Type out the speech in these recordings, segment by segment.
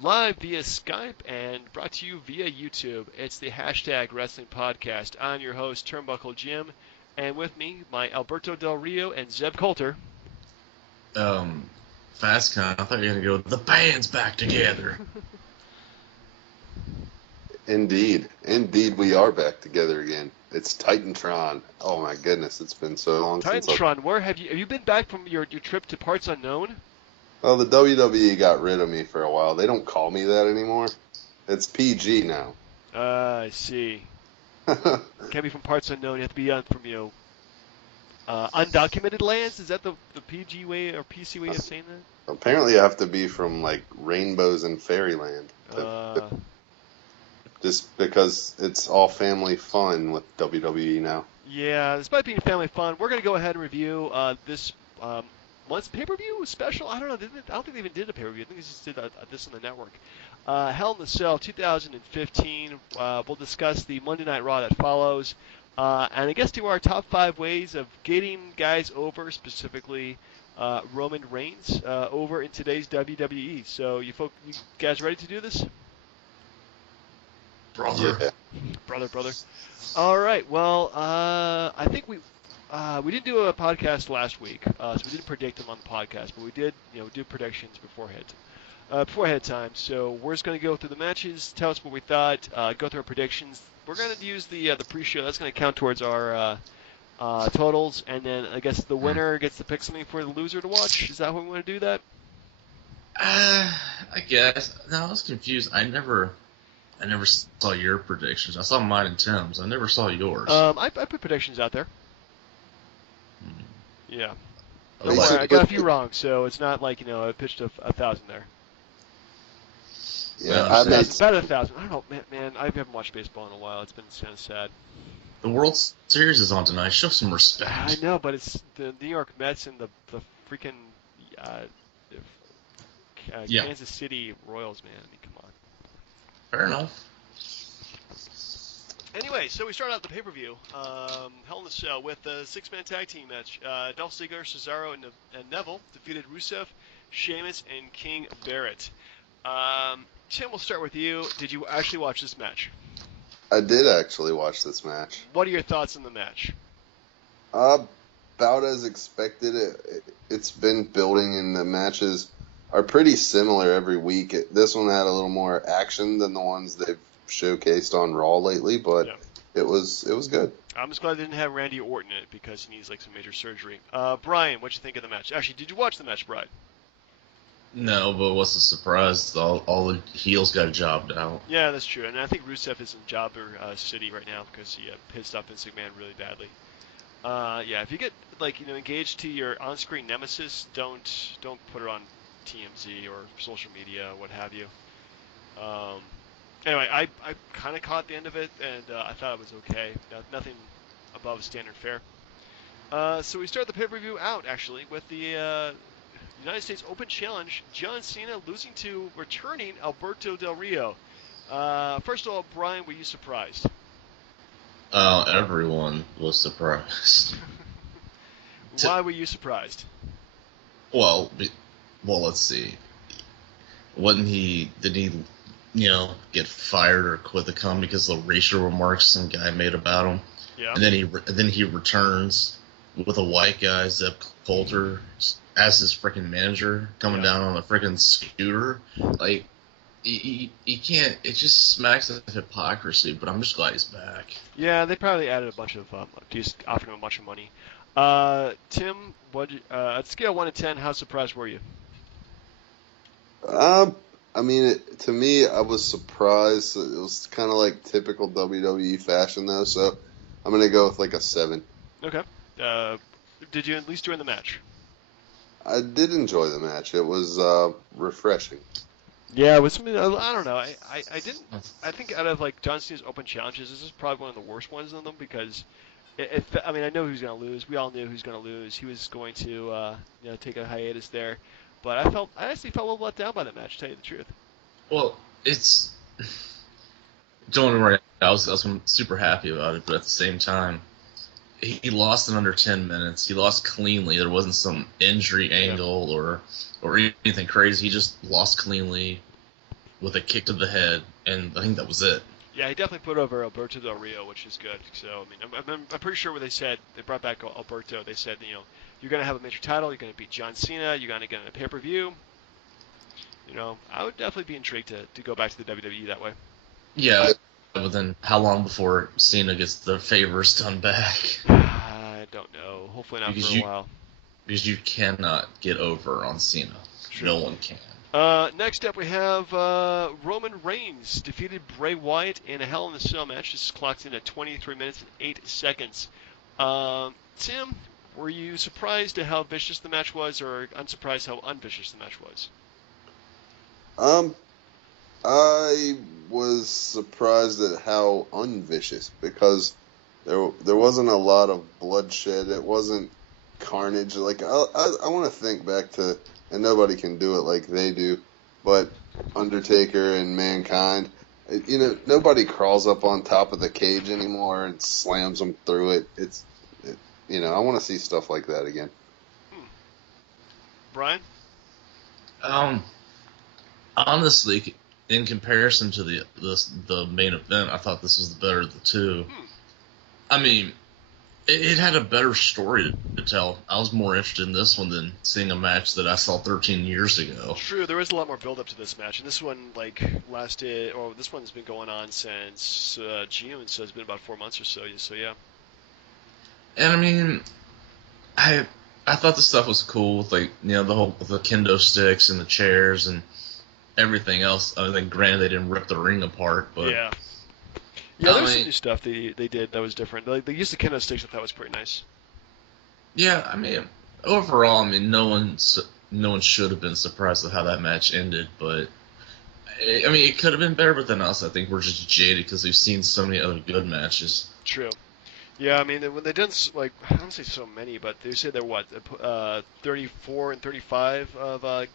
live via Skype and brought to you via YouTube. It's the Hashtag Wrestling Podcast. I'm your host, Turnbuckle Jim, and with me, my Alberto Del Rio and Zeb Coulter. Fast con. I thought you were going to go, the band's back together. Indeed, we are back together again. It's Titantron. Oh my goodness, it's been so long since. Titantron, where have you been back from your trip to Parts Unknown? Well, the WWE got rid of me for a while. They don't call me that anymore. It's PG now. I see. Can't be from Parts Unknown. You have to be from undocumented lands. Is that the PG way or PC way of saying that? Apparently, you have to be from like Rainbows and Fairyland. Just because it's all family fun with WWE now. Yeah, despite being family fun, we're going to go ahead and review this month's pay-per-view special. I don't know. I don't think they even did a pay-per-view. I think they just did this on the network. Hell in the Cell 2015. We'll discuss the Monday Night Raw that follows. And I guess do our top 5 ways of getting guys over, specifically Roman Reigns, over in today's WWE. So you guys ready to do this? Brother. Brother. All right. Well, I think we didn't do a podcast last week, so we didn't predict them on the podcast, but we did, do predictions beforehand of time. So we're just going to go through the matches, tell us what we thought, go through our predictions. We're going to use the pre-show. That's going to count towards our totals, and then I guess the winner gets to pick something for the loser to watch. Is that how we want to do that? I guess. No, I was confused. I never saw your predictions. I saw mine and Tim's. I never saw yours. I put predictions out there. Yeah. Don't worry, I got a few wrong, so it's not like, I pitched a 1,000 there. Yeah, About 1,000. I don't know, man. I haven't watched baseball in a while. It's been kind of sad. The World Series is on tonight. Show some respect. I know, but it's the New York Mets and the freaking Kansas City Royals, man. I mean, come on. Fair enough. Anyway, so we start out the pay-per-view, Hell in a Cell, with a 6-man tag team match. Dolph Ziggler, Cesaro, and Neville defeated Rusev, Sheamus, and King Barrett. Tim, we'll start with you. Did you actually watch this match? I did actually watch this match. What are your thoughts on the match? About as expected. It's been building, and the matches are pretty similar every week. This one had a little more action than the ones they've showcased on Raw lately, but it was good. I'm just glad they didn't have Randy Orton in it because he needs some major surgery. Brian, what'd you think of the match? Actually, did you watch the match, Brian? No, but what's the surprise? All the heels got jobbed out. Yeah, that's true. And I think Rusev is in jobber city right now because he pissed off Vince McMahon really badly. If you get engaged to your on-screen nemesis, don't put her on TMZ or social media, what have you. Anyway, I kind of caught the end of it, and I thought it was okay. Nothing above standard fare. So we start the pay-per-view out, actually, with the United States Open Challenge. John Cena losing to returning Alberto Del Rio. First of all, Brian, were you surprised? Everyone was surprised. Why were you surprised? Well, let's see. Did he get fired or quit the company because of the racial remarks some guy made about him? Yeah. And then he returns with a white guy, Zeb Coulter, as his freaking manager, coming down on a freaking scooter. Like, he can't. It just smacks of hypocrisy. But I'm just glad he's back. Yeah, they probably added a bunch of just offered him a bunch of money. Tim, at scale 1 to 10, how surprised were you? I mean, to me, I was surprised. It was kind of like typical WWE fashion, though. So I'm gonna go with a 7. Okay. Did you at least during the match? I did enjoy the match. It was refreshing. Yeah, it was something. I don't know. I didn't. I think out of John Cena's open challenges, this is probably one of the worst ones of them because I know who's going to lose. We all knew who's going to lose. He was going to take a hiatus there, but I honestly felt a little let down by that match. To tell you the truth. Well, don't worry. I was super happy about it, but at the same time, he lost in under 10 minutes. He lost cleanly. There wasn't some injury angle or anything crazy. He just lost cleanly. with a kick to the head, and I think that was it. Yeah, he definitely put over Alberto Del Rio, which is good. So, I mean, I'm pretty sure when they said, they brought back Alberto, they said, you're going to have a major title, you're going to beat John Cena, you're going to get in a pay-per-view. I would definitely be intrigued to go back to the WWE that way. Yeah, but then how long before Cena gets the favors done back? I don't know. Hopefully not for a while. Because you cannot get over on Cena. True. No one can. Next up, we have Roman Reigns defeated Bray Wyatt in a Hell in a Cell match. This is clocked in at 23 minutes and 8 seconds. Tim, were you surprised at how vicious the match was, or unsurprised how unvicious the match was? I was surprised at how unvicious, because there wasn't a lot of bloodshed. It wasn't carnage. Like I want to think back to, and nobody can do it like they do, but Undertaker and Mankind. Nobody crawls up on top of the cage anymore and slams them through it. I want to see stuff like that again. Brian? Honestly, in comparison to the main event, I thought this was the better of the two. I mean, it had a better story to tell. I was more interested in this one than seeing a match that I saw 13 years ago. True, there was a lot more build up to this match, and this one this one's been going on since June, so it's been about 4 months or so. So yeah. And I mean, I thought the stuff was cool with the kendo sticks and the chairs and everything else. I mean, granted they didn't rip the ring apart, but yeah, there was some new stuff they did that was different. Like, they used the kendo sticks, I thought was pretty nice. Yeah, I mean, overall, no one should have been surprised with how that match ended, but I mean, it could have been better. But then also, I think we're just jaded because we've seen so many other good matches. True. Yeah, I mean, when they done, like, I don't say so many, but they say they're 34 and 35 of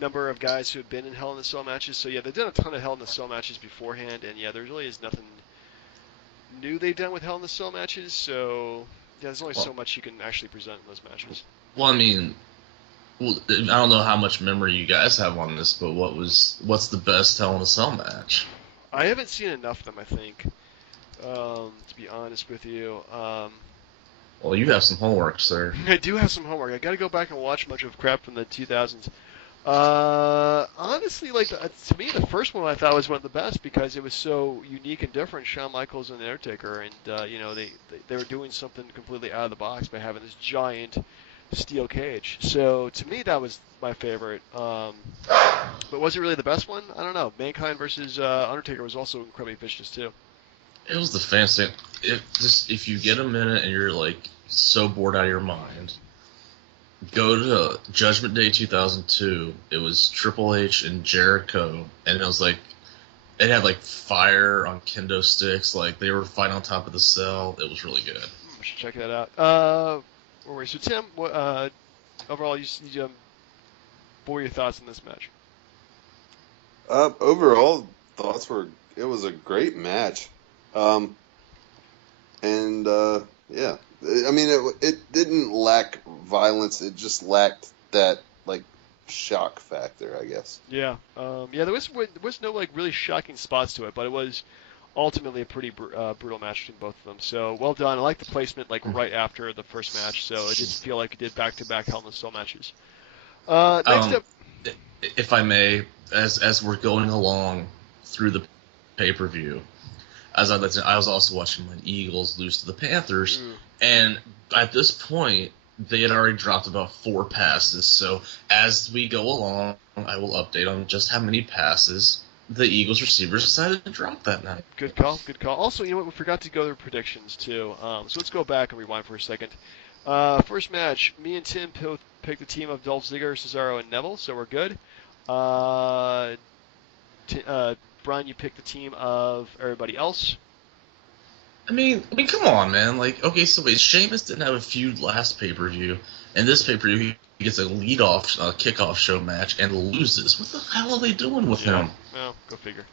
number of guys who have been in Hell in a Cell matches. So yeah, they've done a ton of Hell in a Cell matches beforehand, and yeah, there really is nothing new they've done with Hell in a Cell matches. So yeah, there's only so much you can actually present in those matches. Well, I mean, I don't know how much memory you guys have on this, but what's the best Hell in a Cell match? I haven't seen enough of them, I think. To be honest with you. Well, you have some homework, sir. I do have some homework. I got to go back and watch much of crap from the 2000s. Honestly, to me, the first one I thought was one of the best because it was so unique and different. Shawn Michaels and The Undertaker, and they were doing something completely out of the box by having this giant steel cage. So to me, that was my favorite. But was it really the best one? I don't know. Mankind versus Undertaker was also incredibly vicious too. It was the fancy. If you get a minute and you're like so bored out of your mind, go to Judgment Day 2002. It was Triple H and Jericho, and it was like it had like fire on kendo sticks. Like they were fighting on top of the cell. It was really good. I should check that out. So Tim, overall, what were your thoughts on this match? Overall, it was a great match. Yeah, I mean, it didn't lack violence. It just lacked that shock factor, I guess. Yeah. There was no really shocking spots to it, but it was ultimately a pretty brutal match between both of them. So well done. I like the placement right after the first match, so it didn't feel like it did back-to-back Hell in a Cell matches. Next up, if I may, as we're going along through the pay-per-view. I was also watching when Eagles lose to the Panthers, and at this point, they had already dropped about 4 passes. So as we go along, I will update on just how many passes the Eagles receivers decided to drop that night. Good call. Also, you know what? We forgot to go through predictions, too. So let's go back and rewind for a second. First match, me and Tim picked the team of Dolph Ziggler, Cesaro, and Neville, so we're good. Brian, you picked the team of everybody else. I mean, come on, man. Okay, so wait, Sheamus didn't have a feud last pay-per-view, and this pay-per-view he gets a lead-off, kickoff show match and loses. What the hell are they doing with him? Well, go figure.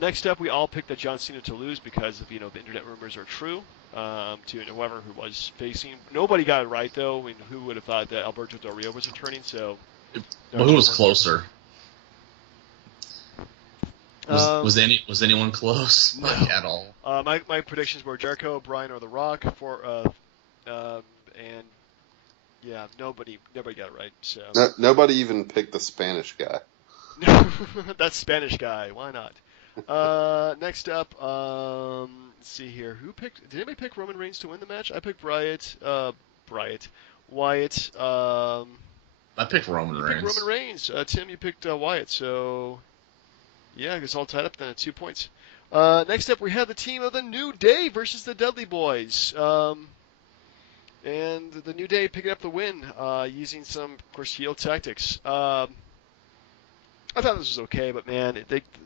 Next up, we all picked that John Cena to lose because of the internet rumors are true. To whoever who was facing, nobody got it right though. I mean, who would have thought that Alberto Del Rio was returning? So, who was closer? Was anyone close? No. Like, at all? My predictions were Jericho, Bryan, or The Rock and yeah, nobody got it right. So Nobody even picked the Spanish guy. that's Spanish guy. Why not? Next up, let's see here. Did anybody pick Roman Reigns to win the match? I picked Wyatt. I picked Roman You Reigns. picked Roman Reigns. Tim, you picked Wyatt. So yeah, it's all tied up then at 2 points. Next up, we have the team of the New Day versus the Dudley Boys. And the New Day picking up the win using some, of course, heel tactics. I thought this was okay, but man,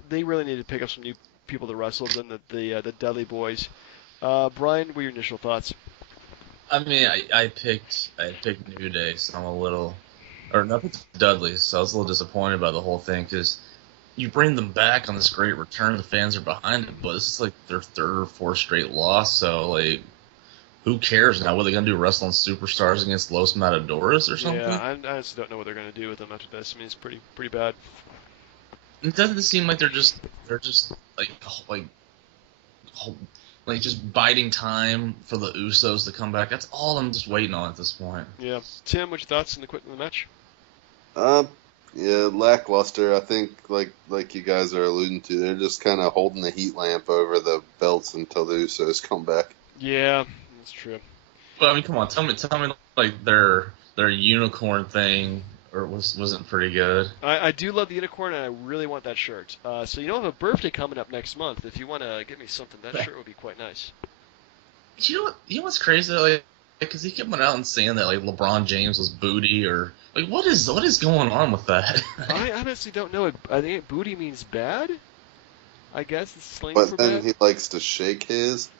they really need to pick up some new people to wrestle than the Dudley Boys. Brian, what were your initial thoughts? I mean, I picked New Day, so I'm a little, or not Dudley, so I was a little disappointed by the whole thing because you bring them back on this great return, the fans are behind it, but this is like their third or fourth straight loss, so like, who cares now? What are they gonna do? Wrestling superstars against Los Matadores or something? Yeah, I honestly don't know what they're gonna do with them after this. I mean, it's pretty bad. It doesn't seem like they're just like just biding time for the Usos to come back. That's all I'm just waiting on at this point. Yeah, Tim, what's your thoughts on the match? Yeah, lackluster. I think like you guys are alluding to, they're just kind of holding the heat lamp over the belts until the Usos come back. Yeah, that's true. But I mean, come on, tell me, like their unicorn thing wasn't pretty good. I do love the unicorn, and I really want that shirt. So you know, I have a birthday coming up next month. If you want to get me something, that shirt would be quite nice. You know what's crazy? Like, because he kept out and saying that like LeBron James was booty or like what is going on with that? I honestly don't know. I think booty means bad. I guess it's slang but for then bad. He likes to shake his,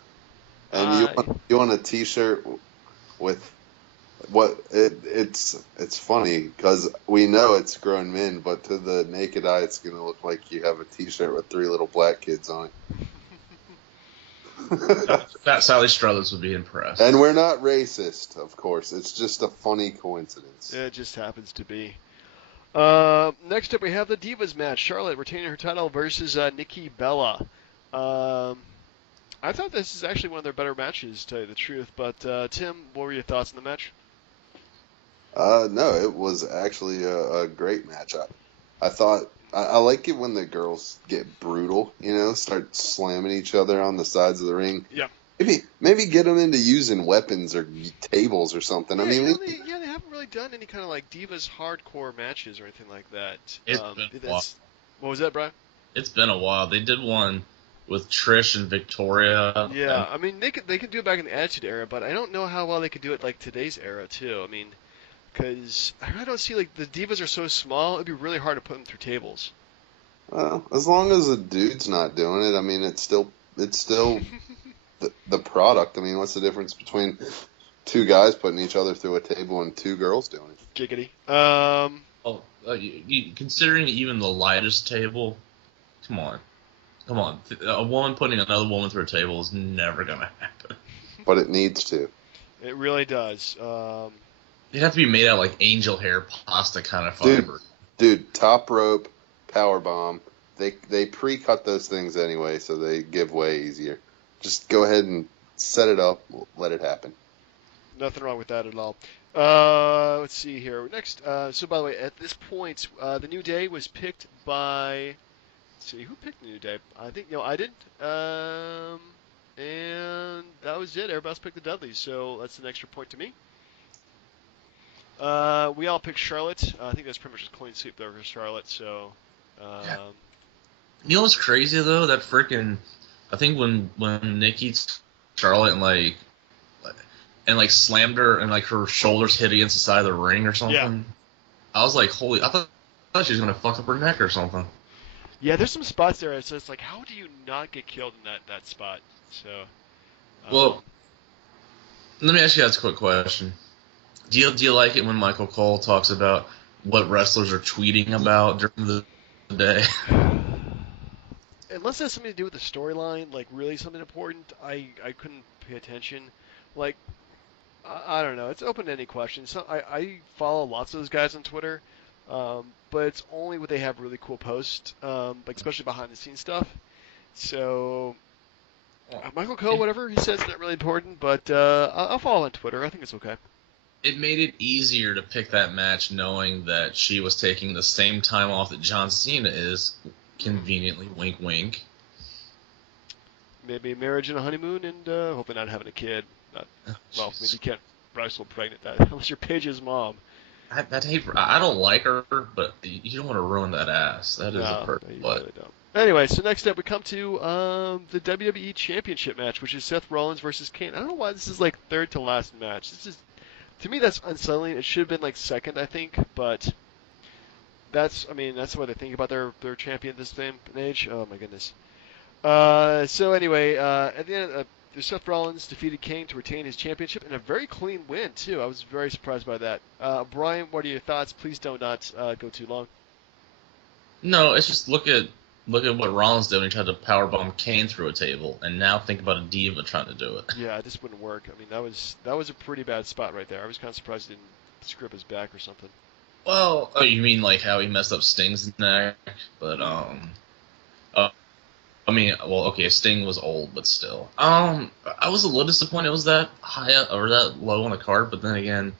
and you want a T-shirt with what? It's funny because we know it's grown men, but to the naked eye, it's gonna look like you have a T-shirt with 3 little black kids on it. That Sally Struthers would be impressed. And we're not racist, of course. It's just a funny coincidence. It just happens to be. Next up, we have the Divas match. Charlotte retaining her title versus Nikki Bella. I thought this is actually one of their better matches, to tell you the truth. But Tim, what were your thoughts on the match? No, it was actually a great match. I thought I like it when the girls get brutal, start slamming each other on the sides of the ring. Yeah. Maybe get them into using weapons or tables or something. Yeah, I mean, they haven't really done any kind of like Divas hardcore matches or anything like that. It's been a while. What was that, Brian? It's been a while. They did one with Trish and Victoria. Yeah, I mean they could do it back in the Attitude Era, but I don't know how well they could do it like today's era too. I mean, because I don't see like the Divas are so small, it'd be really hard to put them through tables. Well, as long as the dude's not doing it, I mean, it's still the product. I mean, what's the difference between 2 guys putting each other through a table and 2 girls doing it? Giggity. Considering even the lightest table, come on. A woman putting another woman through a table is never gonna happen. But it needs to. It really does. It'd have to be made out of like angel hair pasta kind of fiber. Dude, top rope, power bomb. They pre-cut those things anyway, so they give way easier. Just go ahead and set it up, let it happen. Nothing wrong with that at all. Let's see here. Next, so by the way, at this point, the New Day was picked by. Let's see, who picked the New Day? I think I did. And that was it. Everybody else picked the Dudleys, so that's an extra point to me. We all picked Charlotte. I think that's pretty much a clean sweep there for Charlotte. So. Yeah. You know what's crazy though? That freaking. I think when Nikki Charlotte and slammed her and like her shoulders hit against the side of the ring or something. Yeah. I was like, holy! I thought she was gonna fuck up her neck or something. Yeah, there's some spots there. So it's like, how do you not get killed in that spot? So. Well, let me ask you guys a quick question. Do you like it when Michael Cole talks about what wrestlers are tweeting about during the day? Unless it has something to do with the storyline, like really something important, I couldn't pay attention. Like, I don't know. It's open to any question. So I follow lots of those guys on Twitter. but it's only when they have really cool posts, like especially behind the scenes stuff. So Michael Cole, whatever he says, is not really important, but I'll follow on Twitter. I think it's okay. It made it easier to pick that match knowing that she was taking the same time off that John Cena is. Conveniently, wink, wink. Maybe marriage and a honeymoon, and hopefully not having a kid. Well, maybe you can't wrestle pregnant that unless you're Paige's mom. I don't like her, but you don't want to ruin that ass. That is a perk. You really don't. Anyway, so next up we come to the WWE Championship match, which is Seth Rollins versus Kane. I don't know why this is like third to last match. This is, to me, that's unsettling. It should have been like second, I think, but that's what I think about their champion at this day and age. Oh my goodness. So anyway, at the end, Seth Rollins defeated Kane to retain his championship in a very clean win too. I was very surprised by that. Brian, what are your thoughts? Please do not go too long. No, it's just look at what Rollins did when he tried to powerbomb Kane through a table, and now think about a diva trying to do it. Yeah, this wouldn't work. I mean, that was a pretty bad spot right there. I was kind of surprised he didn't screw up his back or something. Well, you mean like how he messed up Sting's neck? But Sting was old, but still. I was a little disappointed it was that high up, or that low on the card, but then again,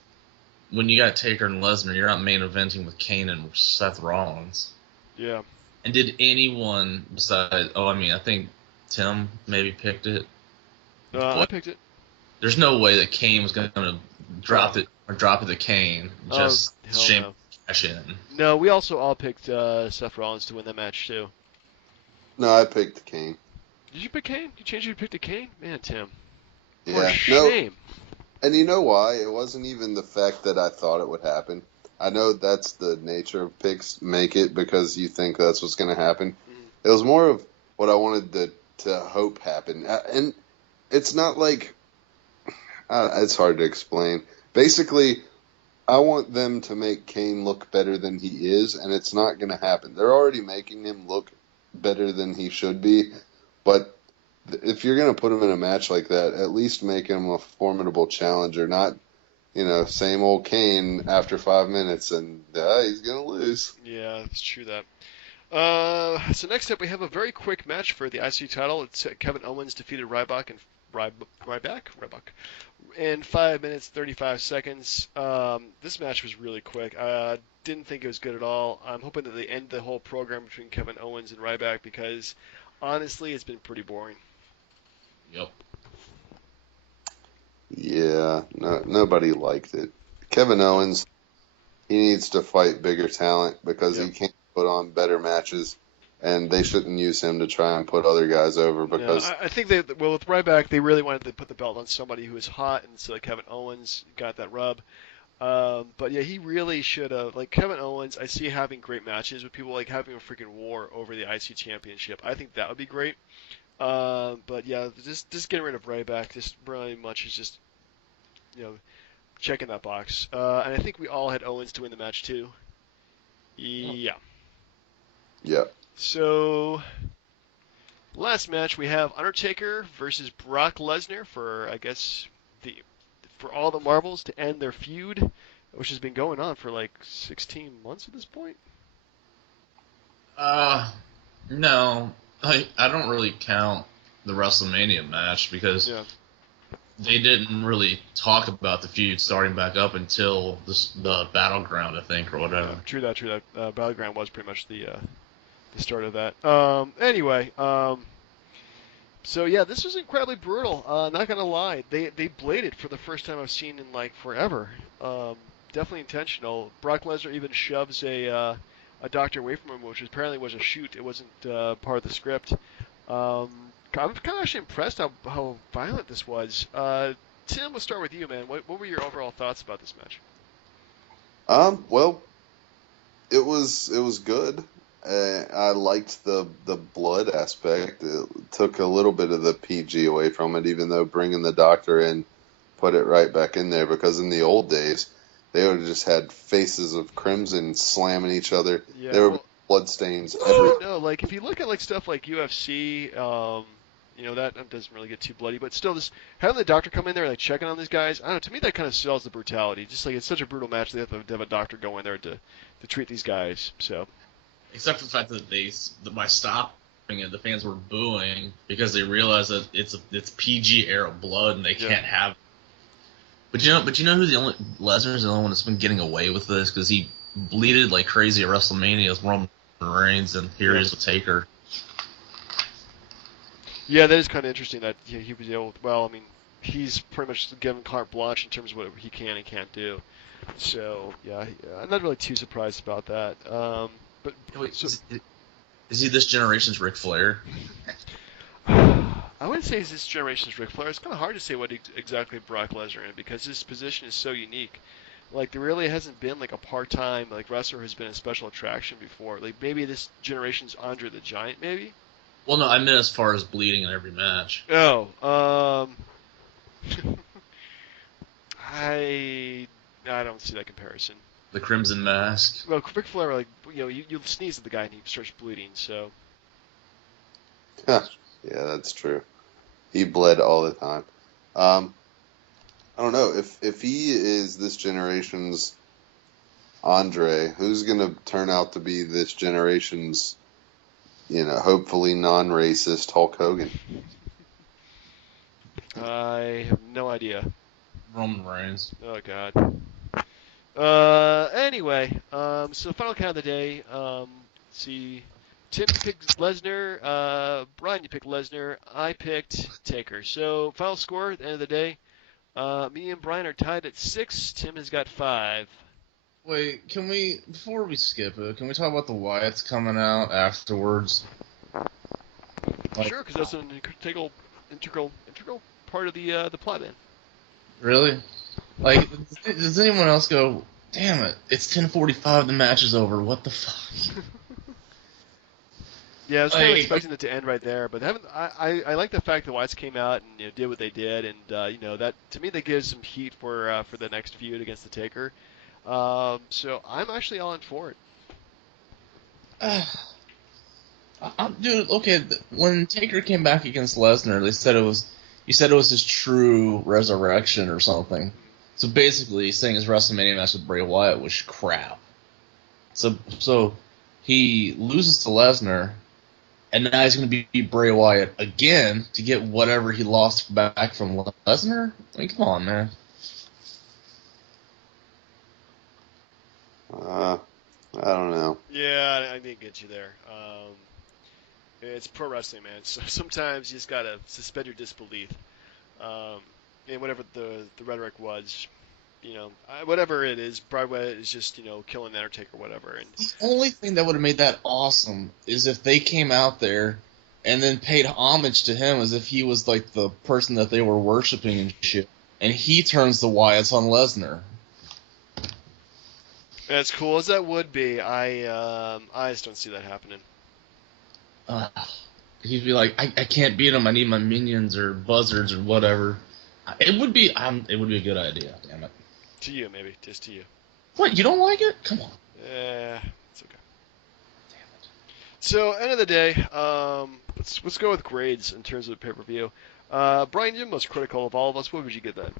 when you got Taker and Lesnar, you're not main eventing with Kane and Seth Rollins. Yeah. And did anyone besides? I think Tim maybe picked it. I picked it. There's no way that Kane was going to drop it to Kane. Just shame cash in. No, we also all picked Seth Rollins to win that match too. No, I picked Kane. Did you pick Kane? You changed your pick to Kane? Man, Tim. Yeah. What a shame. No, and you know why? It wasn't even the fact that I thought it would happen. I know that's the nature of picks. Make it because you think that's what's going to happen. Mm-hmm. It was more of what I wanted to hope happen. And it's not like... it's hard to explain. Basically, I want them to make Kane look better than he is, and it's not going to happen. They're already making him look better than he should be, but if you're going to put him in a match like that, at least make him a formidable challenger, not, same old Kane after 5 minutes and he's going to lose. Yeah, it's true that. So next up we have a very quick match for the IC title. It's Kevin Owens defeated Ryback in 5 minutes 35 seconds. This match was really quick. Didn't think it was good at all. I'm hoping that they end the whole program between Kevin Owens and Ryback because honestly it's been pretty boring. Yep. Yeah, nobody liked it. Kevin Owens, he needs to fight bigger talent because he can't put on better matches. And they shouldn't use him to try and put other guys over because... I think with Ryback, they really wanted to put the belt on somebody who was hot, and so Kevin Owens got that rub. But yeah, he really should have. Like Kevin Owens, I see having great matches with people, like having a freaking war over the IC Championship. I think that would be great. But yeah, just getting rid of Ryback, just really much is just, checking that box. And I think we all had Owens to win the match too. Yeah. Yeah. So, last match we have Undertaker versus Brock Lesnar for, I guess, for all the marbles to end their feud, which has been going on for like 16 months at this point. No, I don't really count the WrestleMania match because they didn't really talk about the feud starting back up until the Battleground, I think, or whatever. True that. Battleground was pretty much the start of that. Anyway, so yeah, this was incredibly brutal. Not gonna lie, they bladed for the first time I've seen in like forever. Definitely intentional. Brock Lesnar even shoves a doctor away from him, which apparently was a shoot. It wasn't part of the script. I'm kind of actually impressed how violent this was. Tim, we'll start with you, man. What were your overall thoughts about this match? Well, it was good. I liked the blood aspect. It took a little bit of the PG away from it, even though bringing the doctor in put it right back in there. Because in the old days, they would have just had faces of crimson slamming each other. Yeah, there were blood stains everywhere. No, like if you look at like stuff like UFC, that doesn't really get too bloody, but still, just having the doctor come in there, like checking on these guys, I don't know. To me, that kind of sells the brutality. Just like it's such a brutal match, they have to have a doctor go in there to treat these guys. So, except for the fact that by stopping it, the fans were booing because they realized that it's PG era blood and they can't have. But you know who Lesnar's the only one that's been getting away with this because he bleeded like crazy at WrestleMania with Roman Reigns, and here he is with Taker. Yeah, that is kind of interesting that he was able. Well, I mean, he's pretty much given carte blanche in terms of what he can and can't do. So yeah, I'm not really too surprised about that. But wait, is he this generation's Ric Flair? I wouldn't say he's this generation's Ric Flair. It's kind of hard to say what exactly Brock Lesnar is because his position is so unique. Like there really hasn't been like a part-time like wrestler who's been a special attraction before. Like maybe this generation's Andre the Giant, maybe. Well, no, I meant as far as bleeding in every match. Oh, I don't see that comparison. The Crimson Mask. Well, Ric Flair, like you sneeze at the guy and he starts bleeding. So. Yeah, that's true. He bled all the time. I don't know if he is this generation's Andre, who's gonna turn out to be this generation's, hopefully non-racist Hulk Hogan? I have no idea. Roman Reigns. Oh God. Anyway, so final count of the day. Let's see. Tim picked Lesnar. Brian, you picked Lesnar. I picked Taker. So final score at the end of the day. Me and Brian are tied at 6. Tim has got 5. Wait, before we skip it, can we talk about the Wyatts coming out afterwards? Sure, because that's an integral part of the plot, man. Really? Like, does anyone else go, damn it, it's 10:45, the match is over, what the fuck? Yeah, I was kind of expecting it to end right there, but I like the fact that Wyatts came out and did what they did, and that to me that gives some heat for the next feud against the Taker. So I'm actually all in for it. Dude, okay, when Taker came back against Lesnar, you said it was his true resurrection or something. So basically, he's saying his WrestleMania match with Bray Wyatt was crap. So he loses to Lesnar. And now he's going to beat Bray Wyatt again to get whatever he lost back from Lesnar? I mean, come on, man. I don't know. Yeah, I didn't get you there. It's pro wrestling, man. So sometimes you just got to suspend your disbelief. And whatever the rhetoric was, whatever it is, Bray Wyatt is just, killing the Undertaker or whatever. And the only thing that would have made that awesome is if they came out there and then paid homage to him as if he was like the person that they were worshiping and shit. And he turns the Wyatts on Lesnar. As cool as that would be, I just don't see that happening. He'd be like, I can't beat him. I need my minions or buzzards or whatever. It would be a good idea. Damn it. To you, maybe just to you. What? You don't like it? Come on. It's okay. Damn it. So end of the day, let's go with grades in terms of pay-per-view. Brian, you're the most critical of all of us. What would you give that?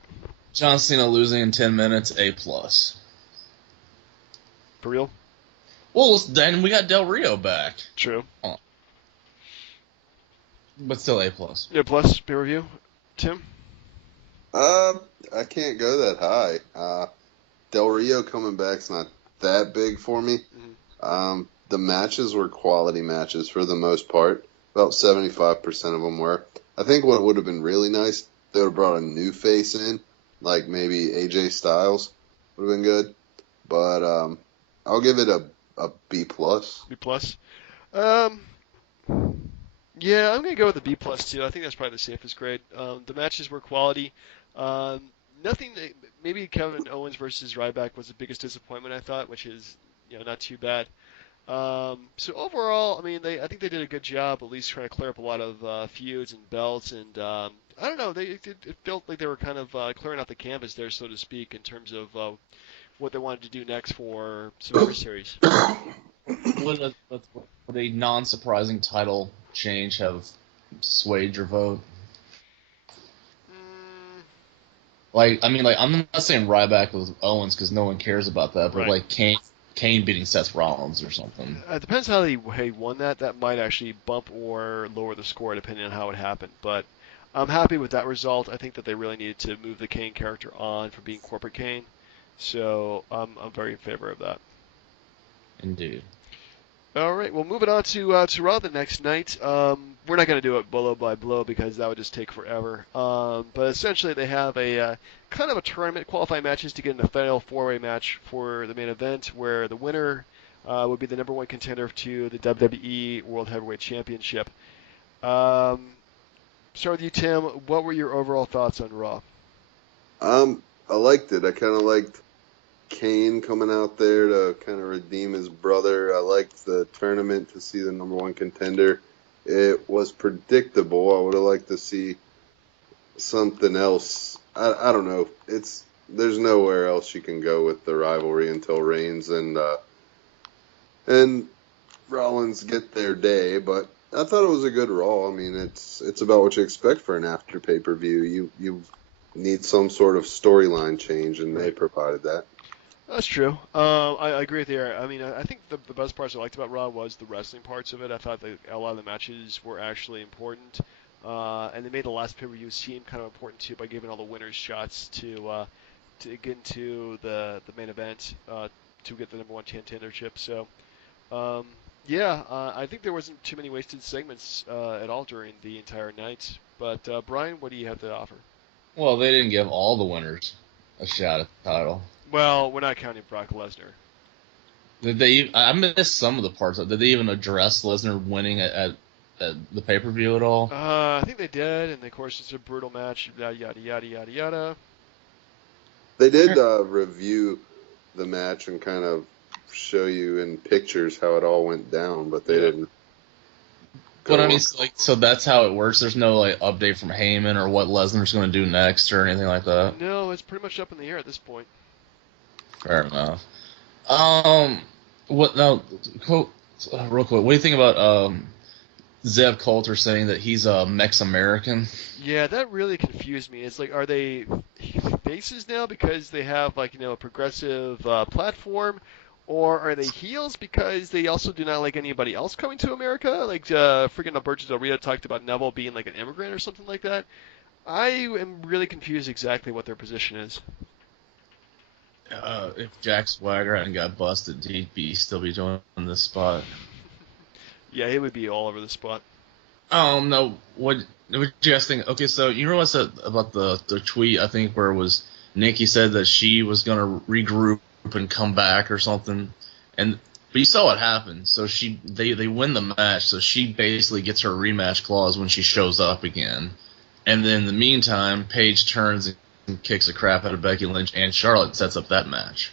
John Cena losing in 10 minutes, A+. For real? Well, then we got Del Rio back. True. Oh. But still A+. Yeah, plus pay-per-view. Tim? I can't go that high. Del Rio coming back's not that big for me. Mm-hmm. The matches were quality matches for the most part. About 75% of them were. I think what would have been really nice, they would have brought a new face in, like maybe AJ Styles would have been good. But I'll give it a B+. B+. Yeah, I'm gonna go with a B+ too. I think that's probably the safest grade. The matches were quality. Nothing. Maybe Kevin Owens versus Ryback was the biggest disappointment, I thought, which is not too bad. So overall, I mean, I think they did a good job, at least trying to clear up a lot of feuds and belts, and I don't know, it felt like they were kind of clearing out the canvas there, so to speak, in terms of what they wanted to do next for Survivor Series. Would a non-surprising title change have swayed your vote? Mm, Like, I mean, like, I'm not saying Ryback with Owens because no one cares about that, but right. like Kane beating Seth Rollins or something. It depends how he won that. That might actually bump or lower the score depending on how it happened. But I'm happy with that result. I think that they really needed to move the Kane character on for being corporate Kane. So I'm very in favor of that. Indeed. All right, well, moving on to Raw the next night. We're not going to do it blow by blow because that would just take forever. But essentially, they have a kind of a tournament qualifying matches to get in a fatal four-way match for the main event, where the winner would be the number one contender to the WWE World Heavyweight Championship. Start with you, Tim. What were your overall thoughts on Raw? I liked it. I kind of liked Kane coming out there to kind of redeem his brother. I liked the tournament to see the number one contender. It was predictable. I would have liked to see something else. I don't know. There's nowhere else you can go with the rivalry until Reigns and Rollins get their day. But I thought it was a good Raw. I mean, it's about what you expect for an after pay-per-view. You need some sort of storyline change, and they provided that. That's true. I agree with you. I mean, I think the best parts I liked about Raw was the wrestling parts of it. I thought that a lot of the matches were actually important, and they made the last pay-per-view seem kind of important too by giving all the winners shots to get into the main event to get the number one contendership. So, yeah, I think there wasn't too many wasted segments at all during the entire night. But Brian, what do you have to offer? Well, they didn't give all the winners a shot at the title. Well, we're not counting Brock Lesnar. Did they? I missed some of the parts. Did they even address Lesnar winning at the pay-per-view at all? I think they did, and of course it's a brutal match. Yada yada yada yada yada. They did review the match and kind of show you in pictures how it all went down, but they didn't. But I mean, so that's how it works. There's no like update from Heyman or what Lesnar's going to do next or anything like that. No, it's pretty much up in the air at this point. Fair enough. What now? Real quick, what do you think about Zev Coulter saying that he's a Mex-American? Yeah, that really confused me. It's like, are they faces now because they have like a progressive platform, or are they heels because they also do not like anybody else coming to America? Like freaking Alberto Del Rio talked about Neville being like an immigrant or something like that. I am really confused exactly what their position is. If Jack Swagger hadn't got busted, he'd still be doing this spot. Yeah, he would be all over the spot. No, what you guys think? Okay, so you know what's about the tweet, I think, where it was Nikki said that she was going to regroup and come back or something, but you saw what happened. So they win the match, so she basically gets her rematch clause when she shows up again. And then in the meantime, Paige turns and kicks the crap out of Becky Lynch, and Charlotte sets up that match.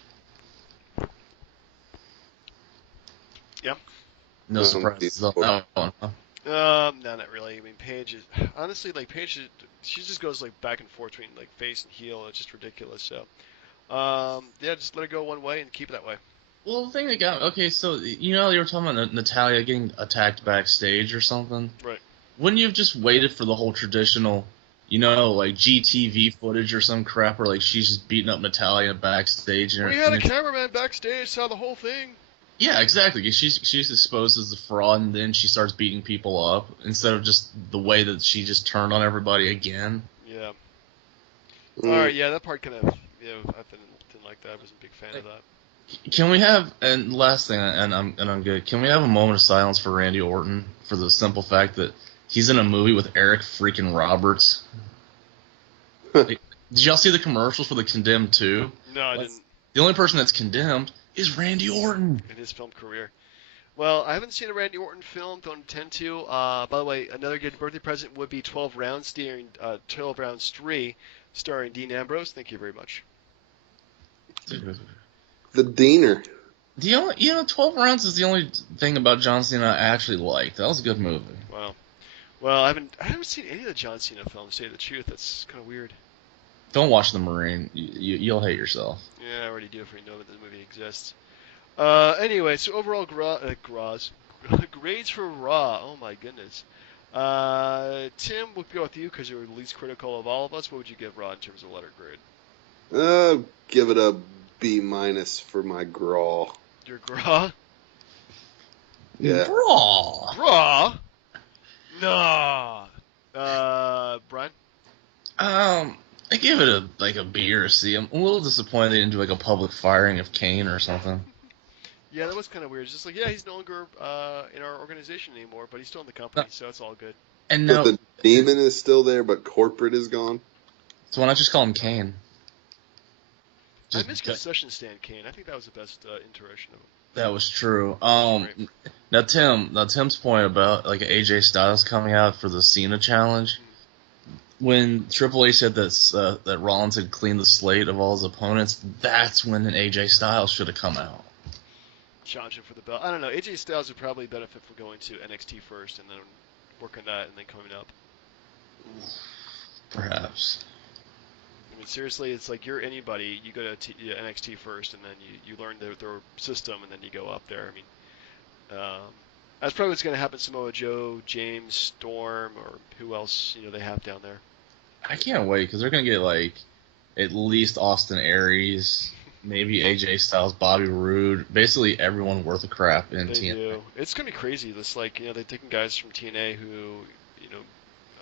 Yep. No surprises on that one, huh? No, not really. I mean, Paige is honestly like she just goes like back and forth between like face and heel. It's just ridiculous. So, yeah, just let it go one way and keep it that way. Well, the thing that got so you know you were talking about Natalya getting attacked backstage or something. Right. Wouldn't you have just waited for the whole traditional, like GTV footage or some crap where like she's just beating up Natalya backstage? We had a cameraman backstage, saw the whole thing. Yeah, exactly. She's exposed as the fraud, and then she starts beating people up instead of just the way that she just turned on everybody again. Yeah. All right. Yeah, that part kind of I didn't like that. I wasn't a big fan of that. Can we have last thing, and I'm good. Can we have a moment of silence for Randy Orton for the simple fact that he's in a movie with Eric freaking Roberts? Did y'all see the commercials for the Condemned 2? No, I didn't. The only person that's condemned is Randy Orton. In his film career. Well, I haven't seen a Randy Orton film, don't intend to. By the way, another good birthday present would be 12 Rounds, 12 Rounds 3, starring Dean Ambrose. Thank you very much. The Diener. 12 Rounds is the only thing about John Cena I actually liked. That was a good movie. Wow. Well, I haven't seen any of the John Cena films, to tell you the truth. That's kind of weird. Don't watch The Marine. You'll hate yourself. Yeah, I already do if we know that the movie exists. Anyway, so overall grades for Raw. Oh my goodness. Tim, we'll go with you because you're the least critical of all of us. What would you give Raw in terms of letter grade? Give it a B- for my Graw. Your Raw? Yeah. Raw? Nah. Brian? I give it a B or a C. I'm a little disappointed they didn't do like a public firing of Kane or something. Yeah, that was kind of weird. It's just like, yeah, he's no longer in our organization anymore, but he's still in the company, so it's all good. And But the demon is still there, but corporate is gone. So why not just call him Kane? I miss concession stand Kane. I think that was the best iteration of him. That was true. Now Tim's point about like AJ Styles coming out for the Cena challenge. When Triple H said that Rollins had cleaned the slate of all his opponents, that's when an AJ Styles should have come out. Challenging for the belt. I don't know. AJ Styles would probably benefit from going to NXT first and then working that and then coming up. Perhaps. I mean, seriously, it's like you're anybody. You go to NXT first and then you learn their system and then you go up there. I mean, that's probably what's going to happen. Samoa Joe, James Storm, or who else they have down there. I can't wait because they're going to get like at least Austin Aries, maybe AJ Styles, Bobby Roode, basically everyone worth a crap in TNA. Do. It's going to be crazy. This they're taking guys from TNA who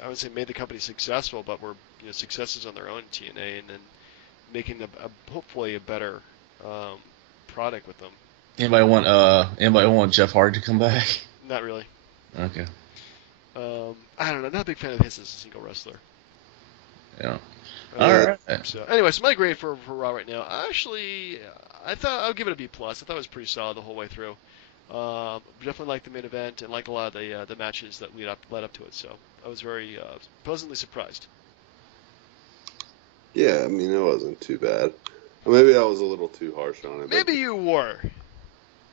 I would say made the company successful, but were successes on their own in TNA, and then making hopefully a better product with them. Anybody want Jeff Hardy to come back? Not really. Okay. I don't know. Not a big fan of his as a single wrestler. Yeah. All right. So, anyway, so my grade for Raw right now, actually, I thought I'll give it a B+. I thought it was pretty solid the whole way through. Definitely liked the main event and like a lot of the matches that led up to it. So I was very pleasantly surprised. Yeah, I mean, it wasn't too bad. Maybe I was a little too harsh on it. Maybe you were.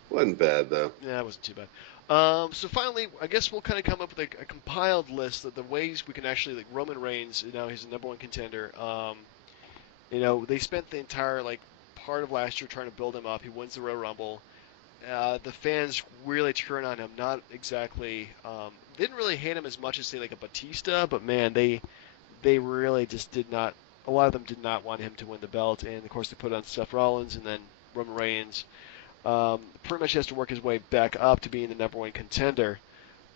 Wasn't bad, though. Yeah, it wasn't too bad. So finally, I guess we'll kind of come up with a compiled list of the ways we can actually, like Roman Reigns, he's the number one contender. They spent the entire, part of last year trying to build him up. He wins the Royal Rumble. The fans really turn on him. Not exactly, didn't really hate him as much as, say, like a Batista, but man, they really just did not, a lot of them did not want him to win the belt. And of course, they put on Seth Rollins and then Roman Reigns. Pretty much has to work his way back up to being the number one contender.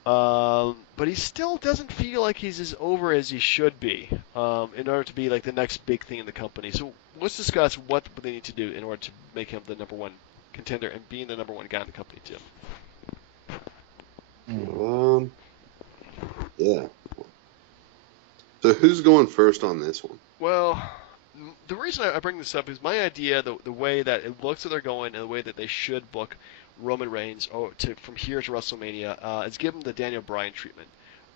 But he still doesn't feel like he's as over as he should be in order to be like the next big thing in the company. So let's discuss what they need to do in order to make him the number one contender and being the number one guy in the company, Tim. Yeah. So who's going first on this one? Well, the reason I bring this up is my idea, the way that it looks that they're going and the way that they should book Roman Reigns from here to WrestleMania is give him the Daniel Bryan treatment.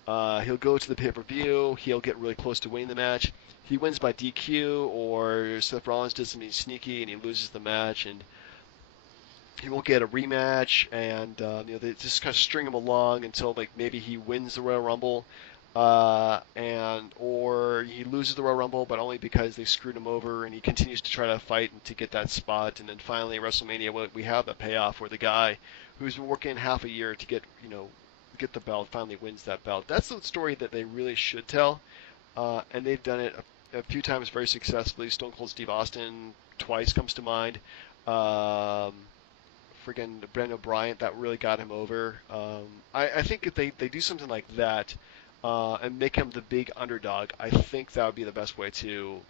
He'll go to the pay-per-view. He'll get really close to winning the match. He wins by DQ, or Seth Rollins does something sneaky and he loses the match, and he won't get a rematch. And they just kind of string him along until maybe he wins the Royal Rumble. Or he loses the Royal Rumble, but only because they screwed him over, and he continues to try to fight and to get that spot. And then finally, at WrestleMania, we have the payoff where the guy who's been working half a year to get the belt finally wins that belt. That's the story that they really should tell, and they've done it a few times very successfully. Stone Cold Steve Austin twice comes to mind. Friggin' Brandon Bryant, that really got him over. I think if they do something like that. And make him the big underdog, I think that would be the best way to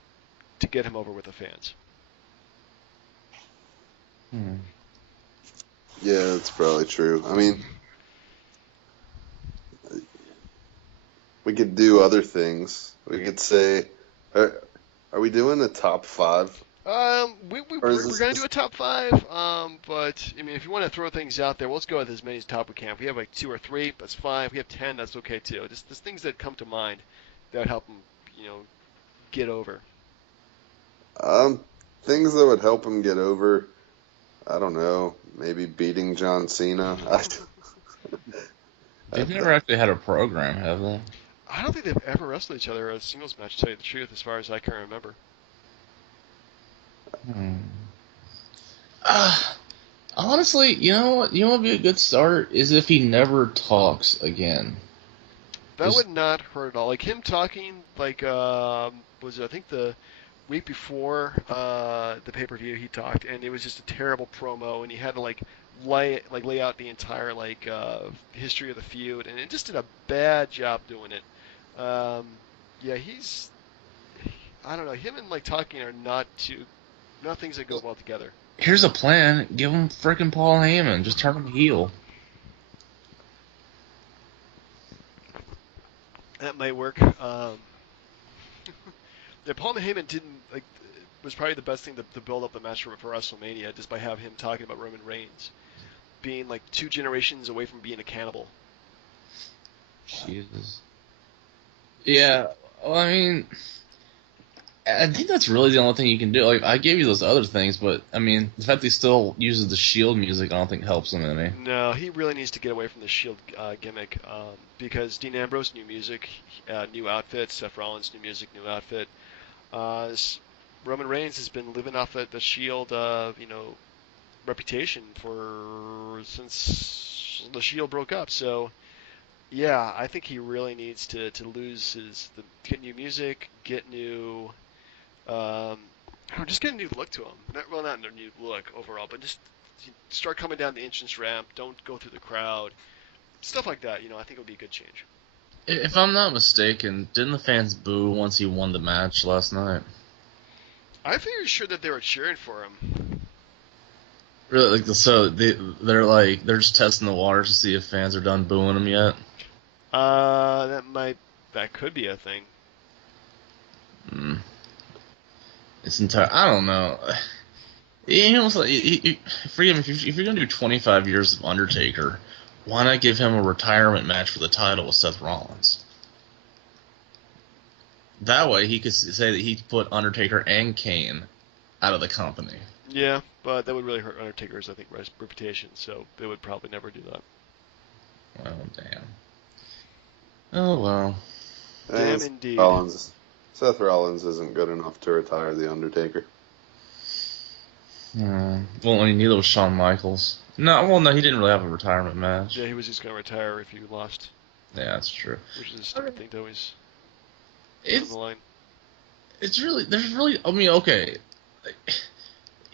get him over with the fans. Yeah, that's probably true. I mean, we could do other things. We could say, are we doing the top 5? We're going to do a top 5, but, I mean, if you want to throw things out there, let's go with as many as top we can. If we have 2 or 3, that's fine. If we have 10, that's okay too. Just things that come to mind that would help them, get over. Things that would help him get over, I don't know, maybe beating John Cena. They've never actually had a program, have they? I don't think they've ever wrestled each other in a singles match, to tell you the truth, as far as I can remember. Honestly, you know what would be a good start is if he never talks again. That would not hurt at all. Like him talking, like was it, I think the week before the pay-per-view he talked, and it was just a terrible promo, and he had to lay out the entire history of the feud, and it just did a bad job doing it. Yeah, I don't know. Him and talking are not things that go well together. Here's a plan. Give him frickin' Paul Heyman. Just turn him heel. That might work. Yeah, Paul Heyman was probably the best thing to build up the match for WrestleMania, just by having him talking about Roman Reigns being 2 generations away from being a cannibal. Jesus. Yeah, well, I mean, I think that's really the only thing you can do. Like, I gave you those other things, but, I mean, the fact that he still uses the Shield music, I don't think helps him any. No, he really needs to get away from the Shield gimmick, because Dean Ambrose, new music, new outfit, Seth Rollins, new music, new outfit. Roman Reigns has been living off the Shield, reputation since the Shield broke up. So, yeah, I think he really needs to lose get new music, get new, just get a new look to him. Not a new look overall, but just start coming down the entrance ramp. Don't go through the crowd, stuff like that. I think it would be a good change. If I'm not mistaken, didn't the fans boo once he won the match last night? I'm pretty sure that they were cheering for him. Really? They're just testing the waters to see if fans are done booing him yet. That could be a thing. I don't know. Forgive me, if you're gonna do 25 years of Undertaker, why not give him a retirement match for the title with Seth Rollins? That way, he could say that he put Undertaker and Kane out of the company. Yeah, but that would really hurt Undertaker's, I think, reputation, so they would probably never do that. Well, damn. Oh, well. Damn indeed. Seth Rollins isn't good enough to retire The Undertaker. Well, neither was Shawn Michaels. No, he didn't really have a retirement match. Yeah, he was just going to retire if he lost. Yeah, that's true. Which is a stupid thing to always on the line. Okay.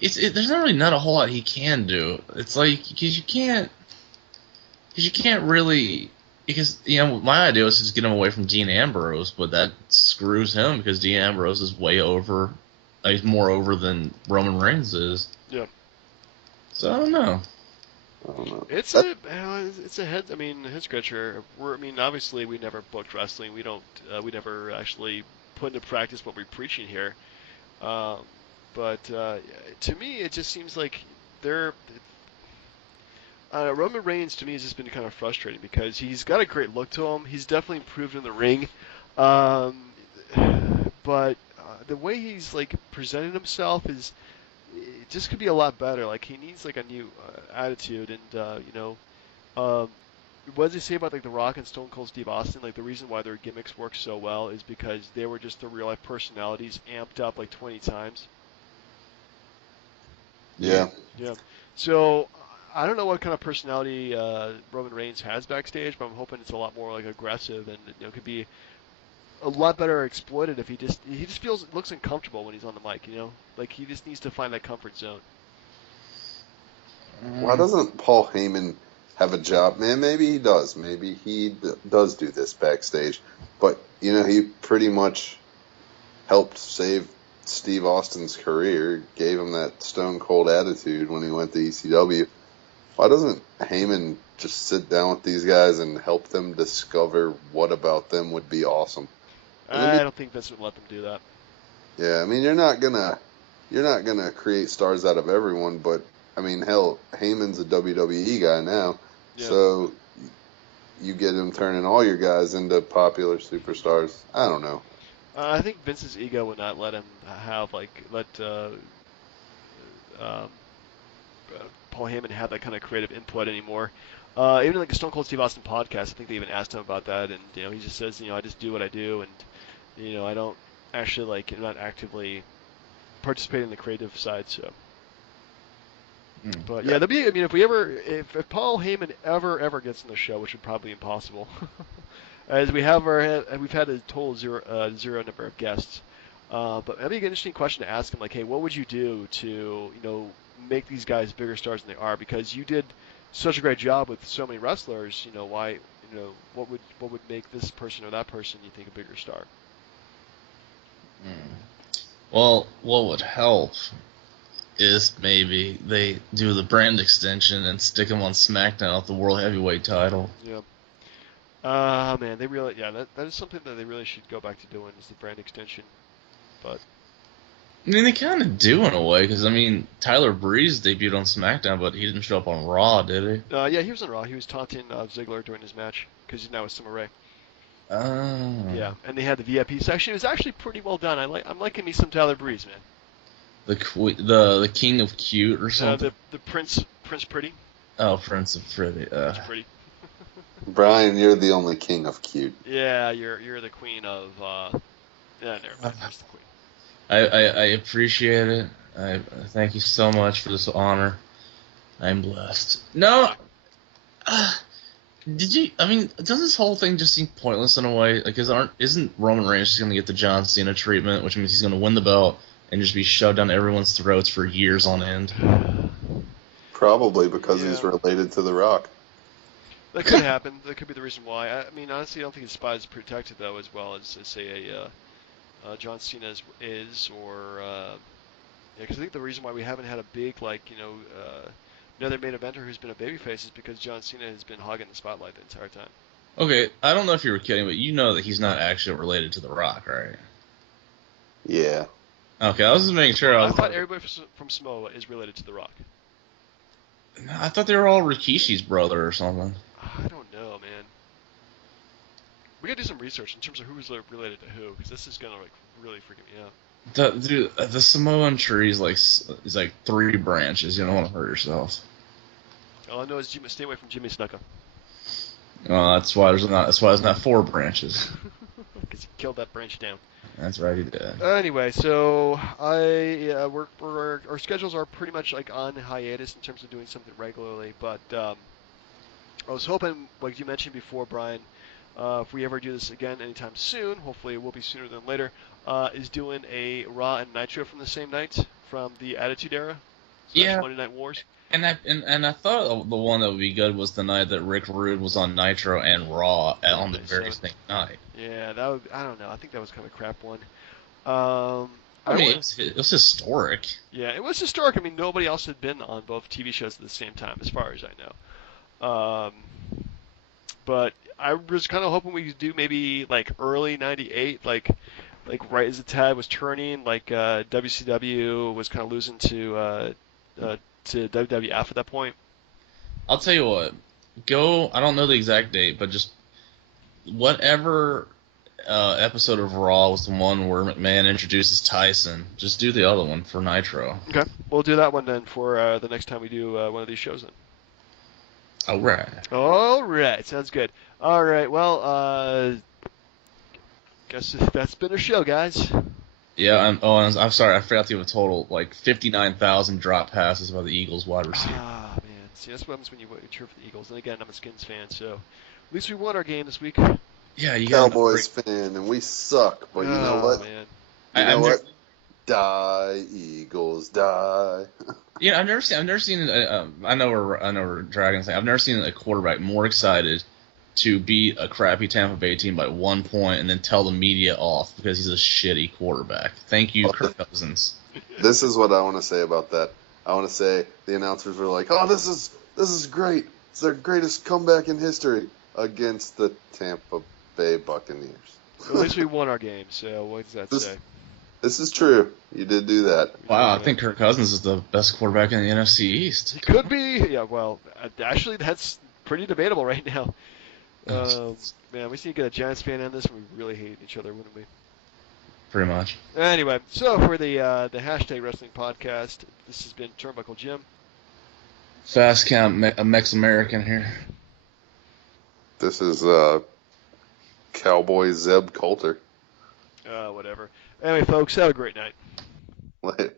There's not a whole lot he can do. It's because you can't really, because, my idea was just get him away from Dean Ambrose, but that screws him because Dean Ambrose is way over, he's more over than Roman Reigns is. Yeah. So I don't know. It's a head scratcher. Obviously we never booked wrestling. We never actually put into practice what we're preaching here. But to me, it just seems like Roman Reigns to me has just been kind of frustrating because he's got a great look to him. He's definitely improved in the ring, but the way he's presented himself it just could be a lot better. He needs a new attitude, and what does he say about The Rock and Stone Cold Steve Austin? The reason why their gimmicks work so well is because they were just the real life personalities amped up 20 times. Yeah. Yeah. So I don't know what kind of personality Roman Reigns has backstage, but I'm hoping it's a lot more aggressive, and could be a lot better exploited if he just looks uncomfortable when he's on the mic. He just needs to find that comfort zone. Why doesn't Paul Heyman have a job? Man, maybe he does. Maybe he does do this backstage, but he pretty much helped save Steve Austin's career, gave him that stone cold attitude when he went to ECW. Why doesn't Heyman just sit down with these guys and help them discover what about them would be awesome? I don't think Vince would let them do that. Yeah, you're not gonna create stars out of everyone, but hell, Heyman's a WWE guy now, so you get him turning all your guys into popular superstars. I don't know. I think Vince's ego would not let him have Paul Heyman have that kind of creative input anymore. Even the Stone Cold Steve Austin podcast, I think they even asked him about that, and he just says, I just do what I do, and I don't actually I'm not actively participating in the creative side. So, but there'll be. If Paul Heyman ever gets in the show, which would probably be impossible, As we've had a total zero number of guests. But that'd be an interesting question to ask him, like, hey, what would you do to, make these guys bigger stars than they are? Because you did such a great job with so many wrestlers, why, what would make this person or that person, you think, a bigger star? Well, what would help is maybe they do the brand extension and stick them on SmackDown with the World Heavyweight title. Yeah. Man, they really, that is something that they really should go back to doing, is the brand extension. But I mean, they kind of do in a way, because, Tyler Breeze debuted on SmackDown, but he didn't show up on Raw, did he? yeah, he was on Raw. He was taunting Ziggler during his match, because he's now with Summer Rae. Oh. Yeah, and they had the VIP section. It was actually pretty well done. I'm liking me some Tyler Breeze, man. The King of Cute or something? The Prince Pretty. Oh, Prince of Pretty. Prince Pretty. Brian, you're the only king of cute. Yeah, you're the queen of. Yeah, never mind. There's the queen. I appreciate it. I thank you so much for this honor. I'm blessed. No. Did you? Doesn't this whole thing just seem pointless in a way? Like, isn't Roman Reigns just going to get the John Cena treatment, which means he's going to win the belt and just be shoved down everyone's throats for years on end? Probably because he's related to The Rock. That could happen. That could be the reason why. Honestly, I don't think his spot is protected though, as well as say John Cena is, or because I think the reason why we haven't had a big another main eventer who's been a babyface is because John Cena has been hogging the spotlight the entire time. Okay, I don't know if you were kidding, but you know that he's not actually related to The Rock, right? Yeah. Okay, I was just making sure. I thought everybody from Samoa is related to The Rock. I thought they were all Rikishi's brother or something. I don't know, man. We gotta do some research in terms of who's related to who, because this is gonna really freaking me out. The Samoan tree is like 3 branches. You don't want to hurt yourself. All I know is stay away from Jimmy Snuka. Oh, that's why there's not 4 branches. Because he killed that branch down. That's right, he did. Anyway, so our schedules are pretty much on hiatus in terms of doing something regularly, but I was hoping, like you mentioned before, Brian, if we ever do this again anytime soon, hopefully it will be sooner than later, is doing a Raw and Nitro from the same night from the Attitude Era. Monday Night Wars. And I thought the one that would be good was the night that Rick Rude was on Nitro and Raw on the very same night. Yeah, I don't know. I think that was kind of a crap one. It was historic. Yeah, it was historic. Nobody else had been on both TV shows at the same time, as far as I know. But I was kind of hoping we could do maybe early '98, like right as the tide was turning, WCW was kind of losing to WWF at that point. I'll tell you what. I don't know the exact date, but just whatever episode of Raw was the one where McMahon introduces Tyson, just do the other one for Nitro. Okay, we'll do that one then for the next time we do one of these shows then. All right, sounds good. All right, well, guess that's been our show, guys. Yeah, I'm sorry, I forgot to give a total, 59,000 drop passes by the Eagles wide receiver. Ah, man. See, that's what happens when you cheer for the Eagles. And again, I'm a Skins fan, so at least we won our game this week. Yeah, you got Cowboys fan, and we suck, but you know what? Man. You know what? Die, Eagles, die. Yeah, I've never seen. I know we're dragging this thing. I've never seen a quarterback more excited to beat a crappy Tampa Bay team by 1 point and then tell the media off because he's a shitty quarterback. Thank you, Kirk Cousins. This is what I want to say about that. I want to say the announcers were like, "Oh, this is great. It's their greatest comeback in history against the Tampa Bay Buccaneers." At least we won our game. So what does that say? This is true. You did do that. Wow, I think Kirk Cousins is the best quarterback in the NFC East. He could be. Yeah, well, actually, that's pretty debatable right now. Man, we need to get a Giants fan on this. We really hate each other, wouldn't we? Pretty much. Anyway, so for the hashtag wrestling podcast, this has been Turnbuckle Jim. Fast count, a Mex-American here. This is Cowboy Zeb Coulter. Whatever. Anyway, folks, have a great night. Later.